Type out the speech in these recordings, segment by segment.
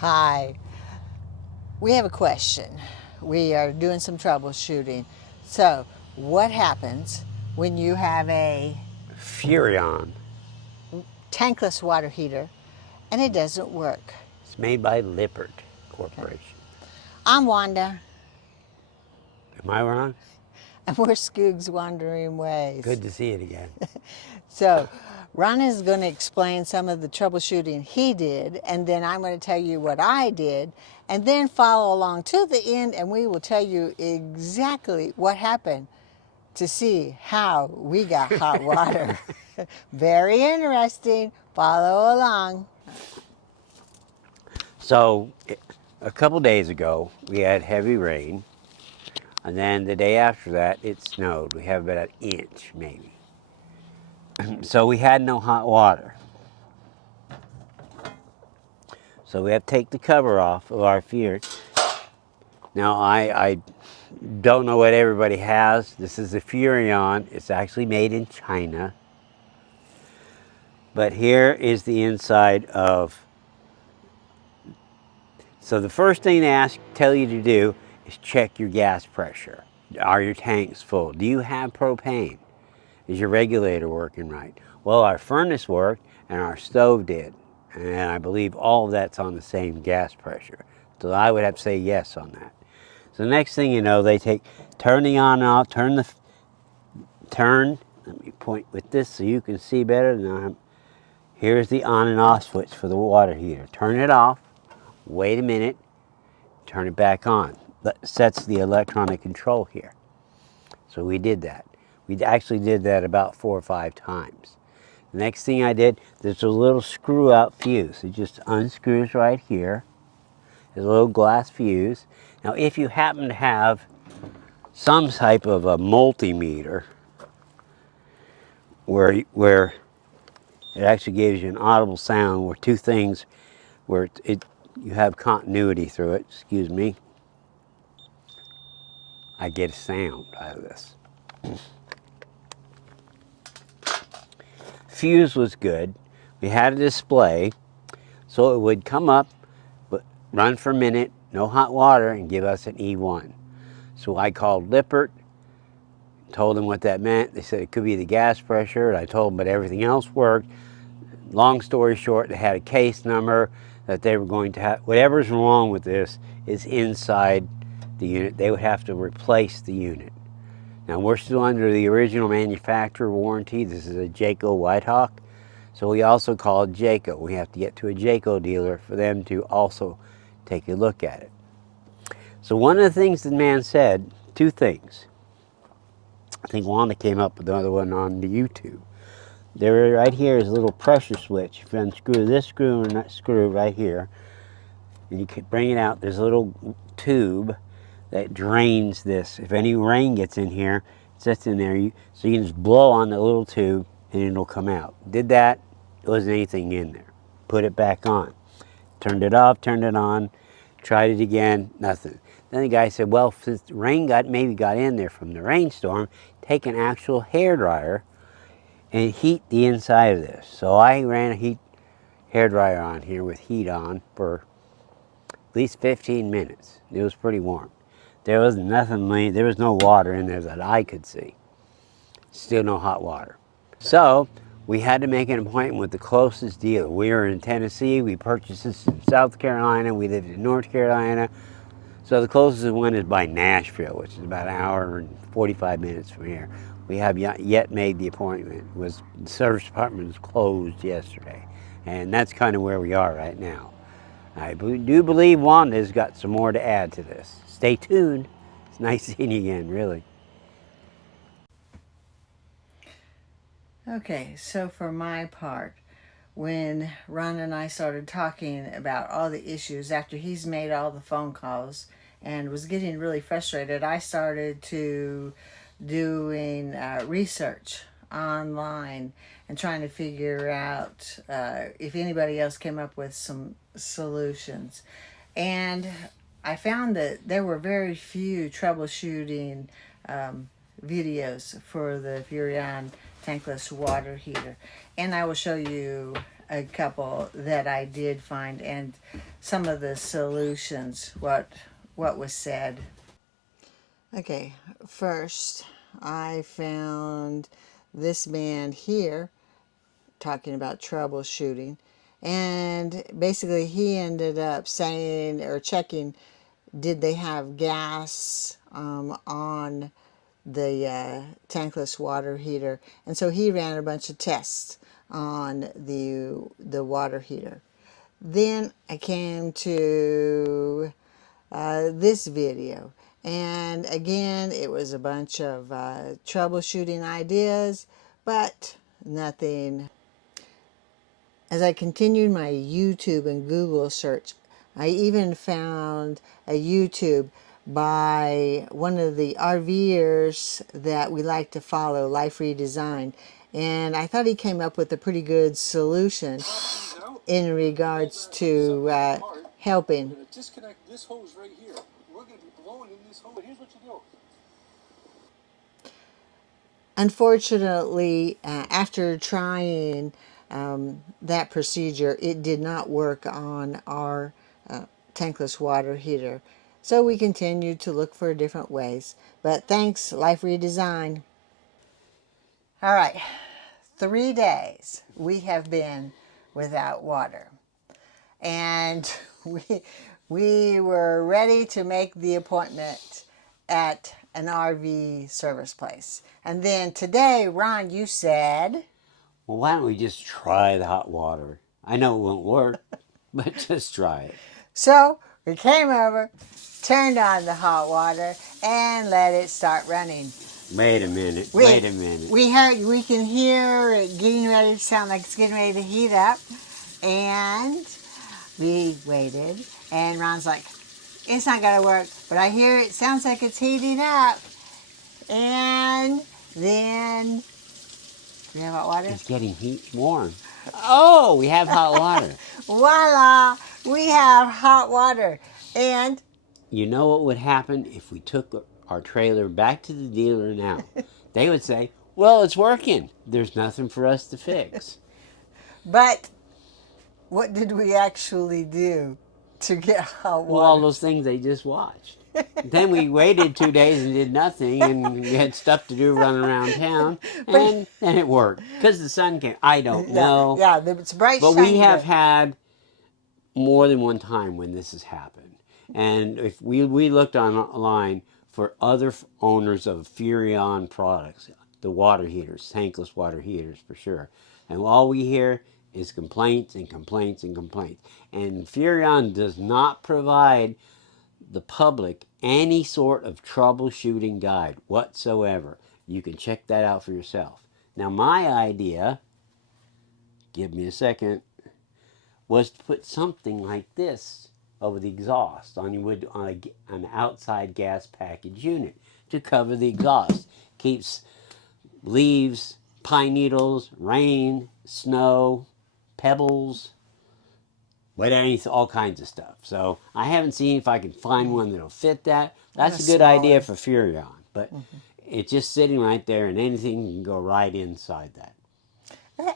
Hi, we have a question. We are doing some troubleshooting. So, what happens when you have a Furrion. tankless water heater and it doesn't work? It's made by Lippert Okay. Corporation. I'm Wanda, Am I wrong? and we're Skoog's Wandering Ways. Good to see it again. So, Ron is going to explain some of the troubleshooting he did, and then I'm going to tell you what I did, and then follow along to the end, and we will tell you exactly what happened to see how we got hot water. Very interesting. Follow along. So, a couple days ago, we had heavy rain, and then the day after that, it snowed. We have about an inch, maybe. So we had no hot water. So we have to take the cover off of our Furrion. Now, I don't know what everybody has. This is a Furrion. It's actually made in China. But here is the inside of. So the first thing they tell you to do is check your gas pressure. Are your tanks full? Do you have propane? Is your regulator working right? Well, our furnace worked and our stove did. And I believe all of that's on the same gas pressure. So I would have to say yes on that. So the next thing you know, they turn the on and off, let me point with this so you can see better. Now, here's the on and off switch for the water heater. Turn it off, wait a minute, turn it back on. That sets the electronic control here. So we did that. We actually did that about 4 or 5 times. The next thing I did, there's a little screw out fuse. It just unscrews right here. There's a little glass fuse. Now if you happen to have some type of a multimeter where it actually gives you an audible sound where two things, where you have continuity through it, excuse me, I get a sound out of this. Fuse was good. We had a display, so it would come up, but run for a minute, no hot water, and give us an E1. So I called Lippert, told them what that meant. They said it could be the gas pressure, and I told them but everything else worked. Long story short, they had a case number that they were going to have. Whatever's wrong with this is inside the unit. They would have to replace the unit. Now we're still under the original manufacturer warranty. This is a Jayco Whitehawk. So we also call it Jayco. We have to get to a Jayco dealer for them to also take a look at it. So one of the things the man said, 2 things. I think Wanda came up with another one on the YouTube. There, right here is a little pressure switch. If you unscrew this screw and that screw right here, and you can bring it out, there's a little tube that drains this. If any rain gets in here, it sits in there, so you can just blow on the little tube and it'll come out. Did that, there wasn't anything in there. Put it back on. Turned it off, turned it on, tried it again, nothing. Then the guy said, well, since the rain maybe got in there from the rainstorm, take an actual hairdryer and heat the inside of this. So I ran a hairdryer on here with heat on for at least 15 minutes. It was pretty warm. There was nothing, there was no water in there that I could see. Still no hot water. So we had to make an appointment with the closest dealer. We were in Tennessee, we purchased this in South Carolina, we lived in North Carolina. So the closest one is by Nashville, which is about an hour and 45 minutes from here. We have yet made the appointment. The service department was closed yesterday. And that's kind of where we are right now. I do believe Wanda's got some more to add to this. Stay tuned. It's nice seeing you again, really. Okay, so for my part, when Ron and I started talking about all the issues after he's made all the phone calls and was getting really frustrated, I started to doing research online and trying to figure out if anybody else came up with some solutions. And I found that there were very few troubleshooting videos for the Furrion Tankless water heater. And I will show you a couple that I did find and some of the solutions, what was said. Okay, first I found this man here talking about troubleshooting, and basically he ended up saying or checking, did they have gas on the tankless water heater, and so he ran a bunch of tests on the water heater. Then I came to this video, and again it was a bunch of troubleshooting ideas, but nothing. As I continued my YouTube and Google search, I even found a YouTube by one of the RVers that we like to follow, Life Redesign, and I thought he came up with a pretty good solution in regards to helping. Disconnect this hose right here. We're going to be blowing in this hose. Here's what you do. Unfortunately, after trying that procedure, it did not work on our tankless water heater. So we continued to look for different ways. But thanks, Life Redesign. All right, 3 days we have been without water. And we were ready to make the appointment at an RV service place. And then today, Ron, you said, Well, why don't we just try the hot water? I know it won't work, but just try it. so we came over, turned on the hot water, and let it start running. Wait a minute. Wait a minute. We can hear it getting ready to sound like it's getting ready to heat up. And we waited, and Ron's like, it's not going to work, but I hear it sounds like it's heating up. And then, do we have hot water? It's getting warm. Oh, we have hot water. Voila! We have hot water. And You know what would happen if we took our trailer back to the dealer now? They would say, well, it's working. There's nothing for us to fix. but what did we actually do to get hot water? Well, all those things they just watched. Then we waited 2 days and did nothing, and we had stuff to do running around town, and then it worked. Because the sun came. I don't know. Yeah, it's bright, But shiny, we have had more than one time when this has happened. And if we looked online for other owners of Furrion products, the water heaters, tankless water heaters for sure. And all we hear is complaints and complaints and complaints. And Furrion does not provide the public any sort of troubleshooting guide whatsoever. You can check that out for yourself. Now, my idea, give me a second, was to put something like this over the exhaust on an outside gas package unit to cover the exhaust. Keeps leaves, pine needles, rain, snow, pebbles, all kinds of stuff. So I haven't seen if I can find one that'll fit that. That's a good idea for Furrion, but it's just sitting right there, and anything can go right inside that.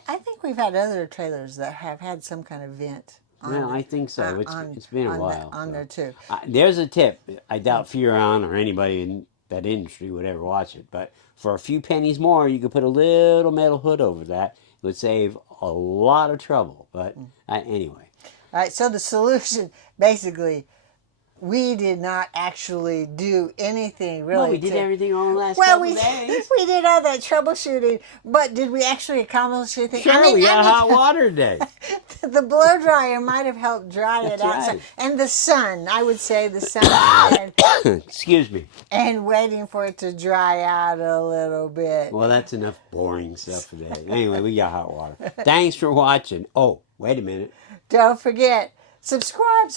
I think we've had other trailers that have had some kind of vent. Well, I think so. It's been a while. On there too. There's a tip. I doubt Furrion or anybody in that industry would ever watch it, but for a few pennies more, you could put a little metal hood over that. It would save a lot of trouble. But anyway. All right, so the solution, basically, we did not actually do anything really. Well, we did everything all the last couple days. We did all that troubleshooting, but did we actually accomplish anything? Sure, we had a hot water day. The blow dryer might have helped dry it out. Right. And the sun, I would say the sun. Excuse me. And waiting for it to dry out a little bit. Well, that's enough boring stuff today. Anyway, we got hot water. Thanks for watching. Oh, wait a minute. Don't forget, subscribe,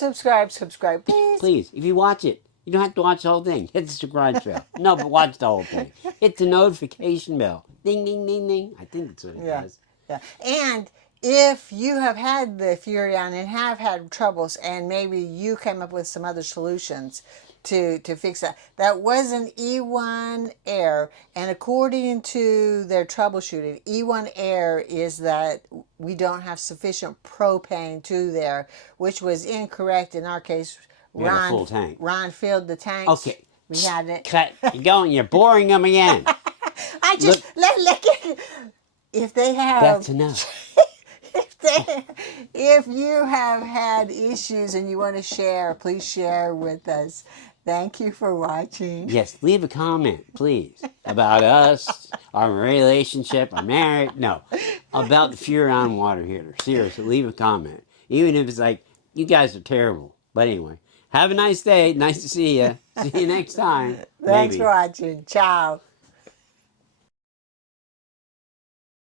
please. Please, if you watch it, you don't have to watch the whole thing. Hit the subscribe bell. No, but watch the whole thing. Hit the notification bell. Ding, ding, ding, ding. I think that's what it does. Yeah. And if you have had the Furrion and have had troubles, and maybe you came up with some other solutions, to fix that. That was an E1 error, and according to their troubleshooting, E1 error is that we don't have sufficient propane to there, which was incorrect in our case. We had a full tank. Ron filled the tanks. Okay. We had it. Cut. You're going. You're boring them again. I just let if they have. That's enough. If you have had issues and you want to share, please share with us. Thank you for watching. Yes, leave a comment, please, about us, our relationship, our marriage. No, about the Furrion water heater. Seriously, leave a comment. Even if it's like, you guys are terrible. But anyway, have a nice day. Nice to see you. See you next time. Thanks Maybe. for watching. Ciao.